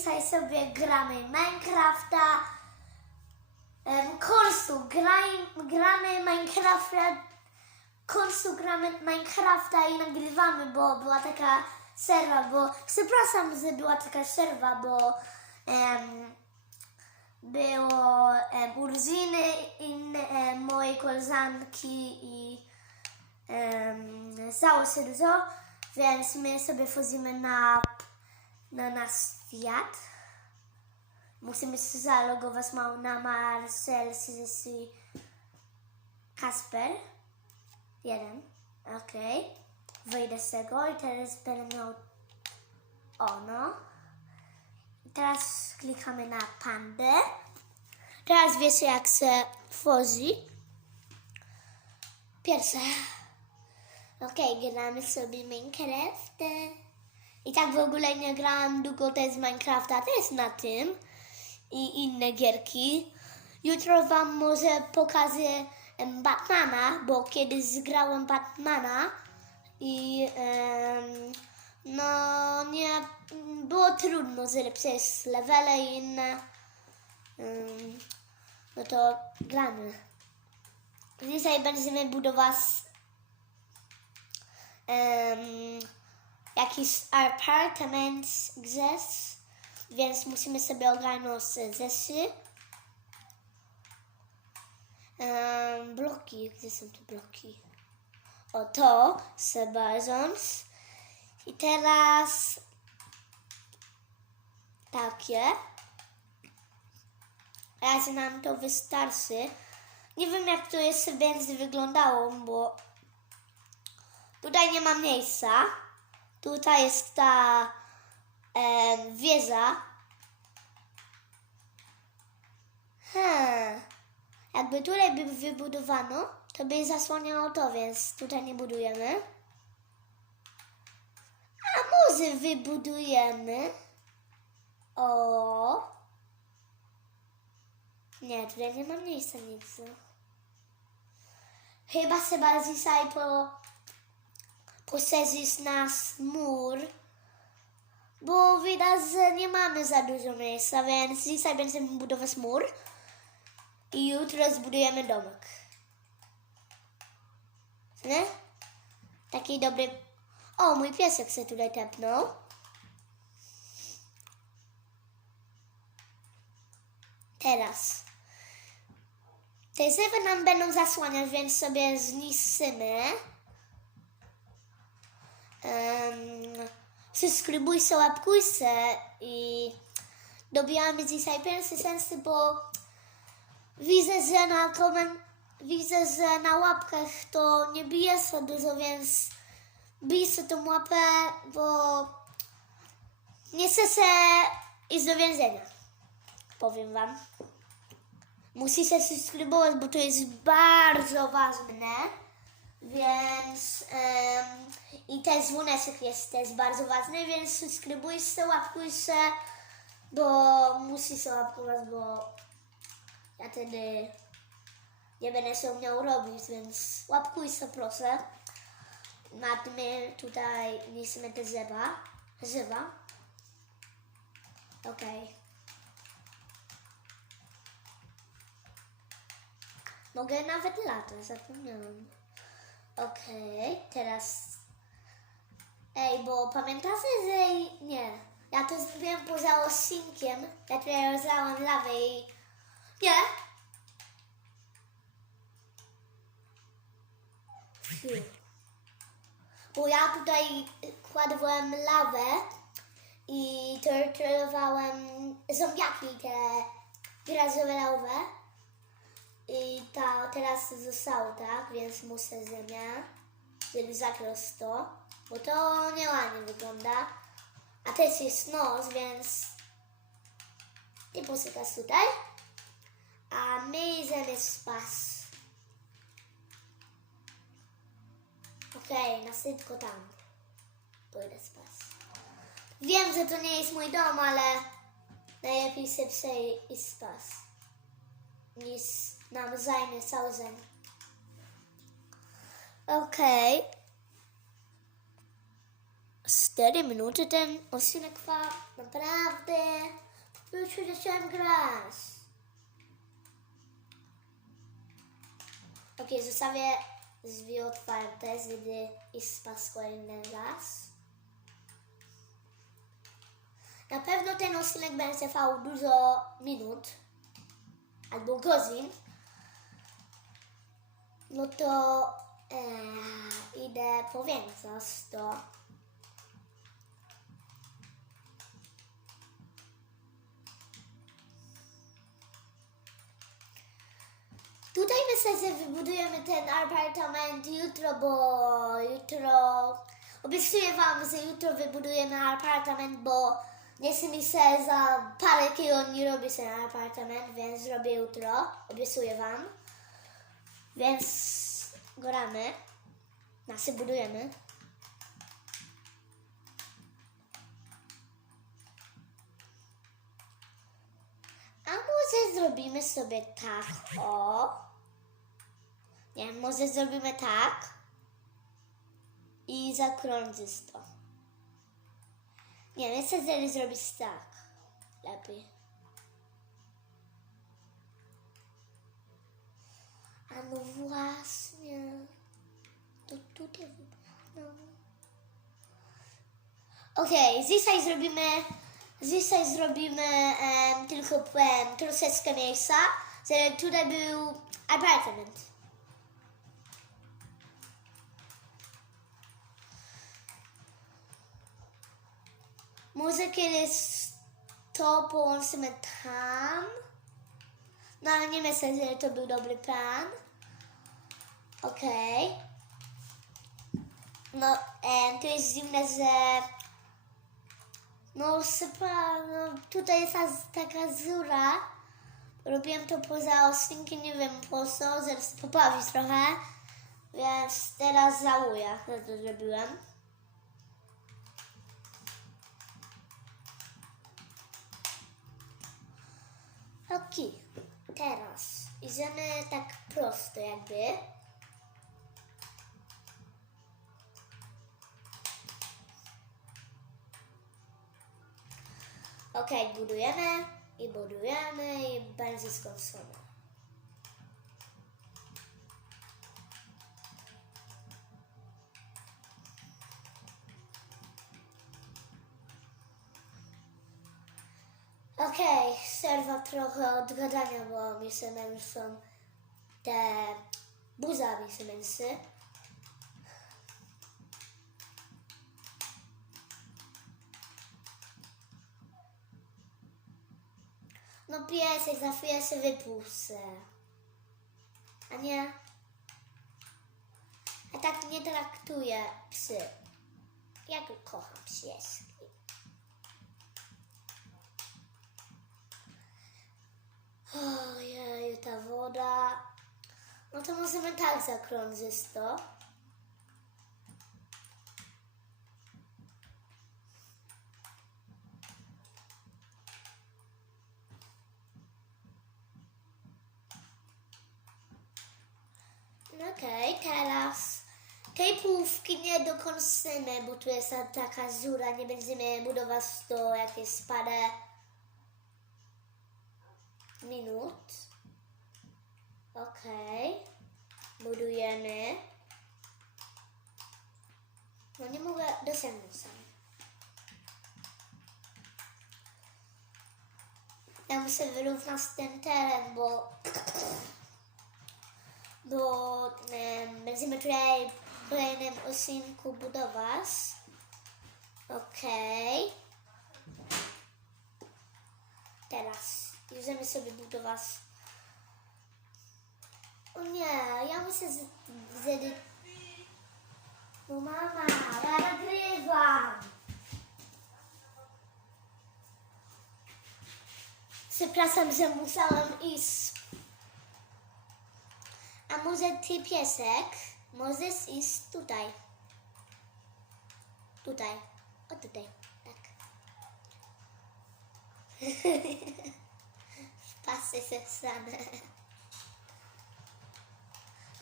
dzisiaj sobie gramy Minecrafta. Kursu, graj, gramy Minecrafta. Kursu gramy Minecrafta i nagrywamy, bo była taka serwa, bo przepraszam, że była taka serwa, bo em, było um, urodziny inne, em, mojej koleżanki i um, stało się dużo, więc my sobie wchodzimy na, na nasz świat. Musimy się zalogować na Marcel Kasper. Jeden. Okej. Wejdę z tego i teraz będę miał ono. Teraz klikamy na pandę. Teraz wiecie jak się tworzy. Pierwsze. Okej, gramy sobie Minecrafta. I tak w ogóle nie grałam długo też Minecrafta, też na tym. I inne gierki. Jutro wam może pokażę Batmana, bo kiedyś zgrałem Batmana i em, no nie było trudno, przejść levele i inne. Em, no to gramy. Dzisiaj będziemy budować em, jakiś apartament gdzieś, więc musimy sobie ogarnąć rzeczy. Em, bloki, gdzie są tu bloki? O to, Sebarzons. I teraz takie. Razie nam to wystarczy. Nie wiem jak to jeszcze będzie wyglądało, bo tutaj nie ma miejsca. Tutaj jest ta em, wieża. Hmm. Jakby tutaj by wybudowano, to by zasłaniało to, więc tutaj nie budujemy. A może wybudujemy? O. Nie, tutaj nie ma miejsca nic. Chyba dzisiaj po, poszerzyć nasz mur, bo widać, że nie mamy za dużo miejsca, więc dzisiaj będziemy budować mur i jutro zbudujemy domek. Nie? Taki dobry... O, mój piesek się tutaj tepnął. Teraz. Te zewy nam będą zasłaniać, więc sobie zniszczymy. Um, subskrybujcie, łapkujcie i dobijamy dzisiaj pierwsze sensy, bo widzę, że na koment... widzę, że na łapkach to nie bije się dużo, więc bijcie tą łapę, bo nie chcę się iść do więzienia. Powiem wam. Musicie subskrybować, bo to jest bardzo ważne. Więc em, i ten dzwoneczek jest też bardzo ważny, więc subskrybujcie, łapkujcie, bo musicie łapkować, bo ja wtedy nie będę się umiał robić, więc łapkujcie proszę. Nad my tutaj niesiemy te drzewa. Drzewa. Okej. Mogę nawet latać, zapomniałam. Okej, teraz... Ej, bo pamiętacie, że... Nie. Ja to zrobiłem poza odcinkiem. Ja tutaj rozlałam lawę i... Nie. Fiu. Bo ja tutaj kładłem lawę i torturowałem zombiaki te grazowelałowe. I ta, teraz zostało tak, więc muszę ziemię, żeby zakroć to, bo to nieładnie wygląda. A też jest nos, więc ty posykasz tutaj, a my idziemy spać. Okej, na sytko tam. Pójdę spać. Wiem, że to nie jest mój dom, ale najlepiej się przejść i spać. Niż nam zajmie cały. Okej. 4 minuty ten odcinek trwa naprawdę Już zacząłem grać. Ok, zostawię drzwi otwarte, gdy jest pas kolejny raz. Na pewno ten odcinek będzie trwał dużo minut albo godzin. No to e, idę powiększać to. Tutaj myślę, że wybudujemy ten apartament jutro, bo jutro obiecuję wam, że jutro wybudujemy apartament, bo nie chcę mi się za parę tygodni robić ten apartament, więc zrobię jutro, obiecuję wam. Więc goramy, nasy budujemy. A może zrobimy sobie tak, o. Nie, może zrobimy tak. I zakrążyć to. Nie, chcę zrobić tak. Lepiej. A no właśnie. To tutaj no. Okej, dzisiaj zrobimy dzisiaj zrobimy em, tylko em, troszeczkę miejsca, że tutaj był apartament. Może kiedyś to połączymy tam. No ale nie myślę, że to był dobry plan. Okej. No, em, to jest dziwne, że... No, sypa, no tutaj jest ta- taka zura. Robiłem to poza odcinkiem, nie wiem po co, zaraz poprawić trochę. Więc teraz żałuję, że to zrobiłem. Okej, teraz idziemy tak prosto jakby. Okej, budujemy i budujemy i będzie skończone. Okej, serwa trochę od gadania, bo mi są te buza mi No piesek za chwilę się wypuszczę. A nie? Ja tak nie traktuję psy. Ja tu kocham pieski. Ojej, ta woda. No to możemy tak zakrążyć to. No Okej, teraz tej połówki nie dokończymy, bo tu jest ta- taka dziura, nie będziemy budować to jakieś parę minut. Okej, budujemy. No nie mogę dosięgnąć sam. Ja muszę wyrównać ten teren, bo bo em, będziemy tutaj w kolejnym odcinku budować. Okej. Teraz możemy sobie budować. O nie, ja że wtedy... No mama, ja nagrywam. Przepraszam, że musiałam iść. A może ty piesek możesz iść tutaj. Tutaj. O tutaj. Tak. Pasy się stanę.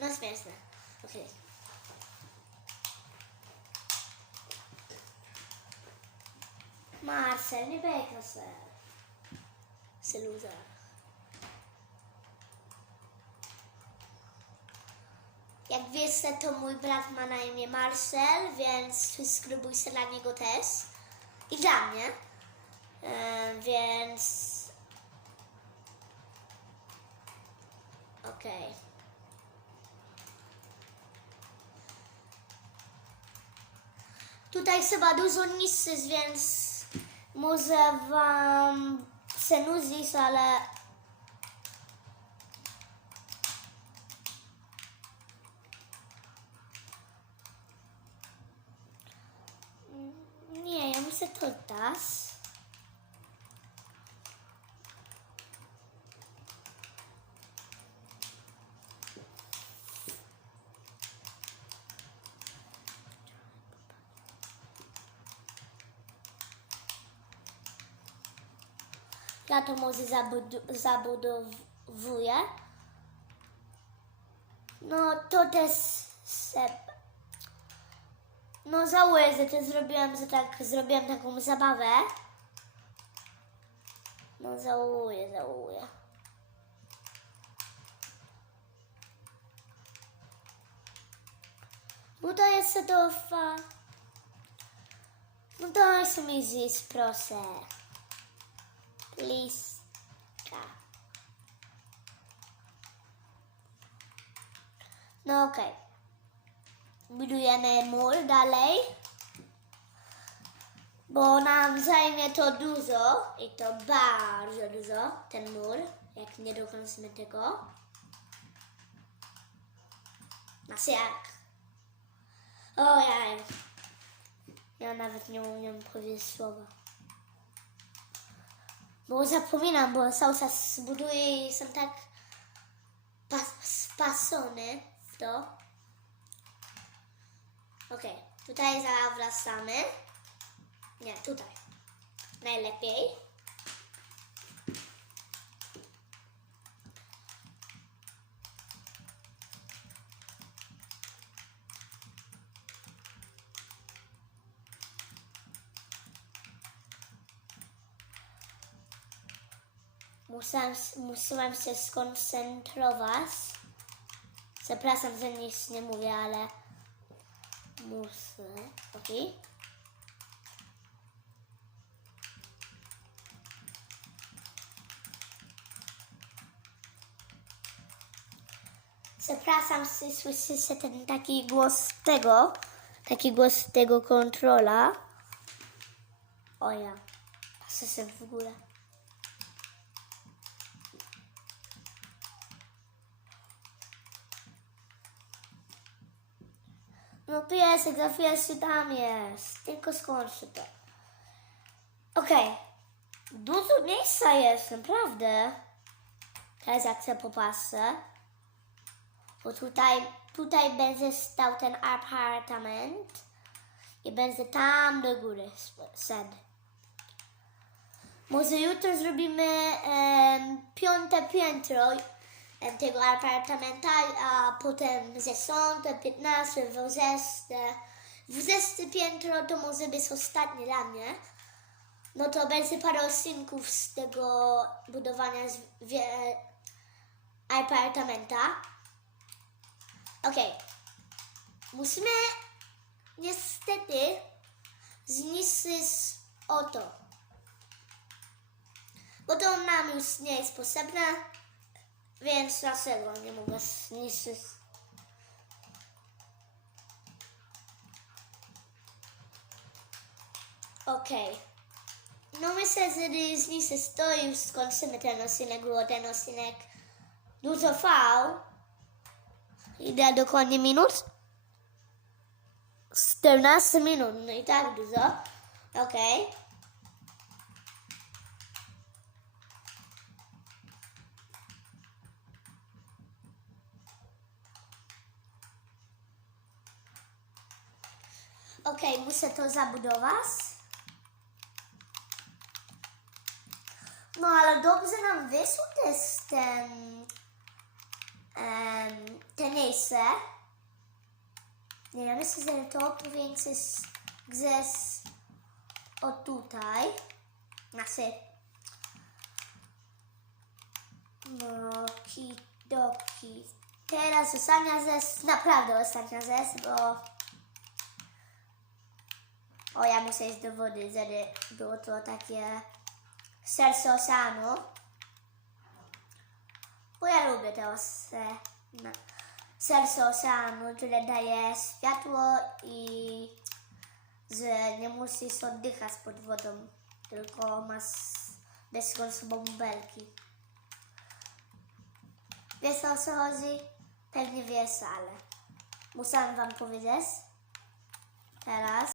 No śmieszne. Okej. Marcel, nie bejka się. Syluza. Jak wiesz, to mój brat ma na imię Marcel, więc subskrybuj się dla niego też. I dla mnie. E, więc... Okej. Tutaj chyba dużo niższy, więc może wam nudzić, ale nie, ja muszę to dać. Ja to może zabudu- zabudowuję. No to też se... No żałuję, że to zrobiłem, że tak zrobiłem taką zabawę. No żałuję, żałuję. Bo to jest to fa... No to mi zjeść, proszę. Please. No okej. Budujemy mur dalej. Bo nam zajmie to dużo i to bardzo dużo, ten mur, jak nie dokończymy tego. Nas jak? O ja, ja nawet nie umiem powiedzieć słowa. Bo zapominam, bo cały czas buduję i jestem tak pas spasony w to. Okej, tutaj zawracamy. Nie, tutaj. Najlepiej. Musiałam, musiałam się skoncentrować. Przepraszam, że nic nie mówię, ale muszę. Ok. Przepraszam, słyszycie ten taki głos tego, taki głos tego kontrola. O ja, patrzę w górę. No piesek, za chwilę się tam jest. Tylko skończę to. Okej. Dużo miejsca jest, naprawdę. Teraz jak chcę popatrzę. Bo tutaj, tutaj będzie stał ten apartament. I będzie tam do góry szedł. Może jutro zrobimy em, piąte piętro tego apartamenta, a potem dziesiąte, piętnaste, dwudzieste. Dwudzieste piętro to może być ostatnie dla mnie. No to będzie parę odcinków z tego budowania z, apartamenta. Okej. Musimy niestety zniszczyć oto. Bo to nam już nie jest potrzebne, więc dlaczego nie mogę zniszczyć? Okej. No myślę, że zniszczyć to i już skończymy ten odcinek, bo ten odcinek dużo trwał. Ile dokładnie minut? 14 minut, no i tak dużo. Okej. Okej, muszę to zabudować. No ale dobrze nam wyszło też ten, um, te miejsce. Nie, ja myślę, że to powiększyć gdzieś o tutaj. Znaczy, No, kidoki. Teraz ostatnia zes, naprawdę ostatnia zes, bo... O, ja muszę iść do wody, żeby było to takie serce oceanu. Bo ja lubię to serce oceanu, które daje światło i że nie musisz oddychać pod wodą, tylko masz bez sobą belki. Wiesz o co chodzi? Pewnie wiesz, ale muszę wam powiedzieć teraz.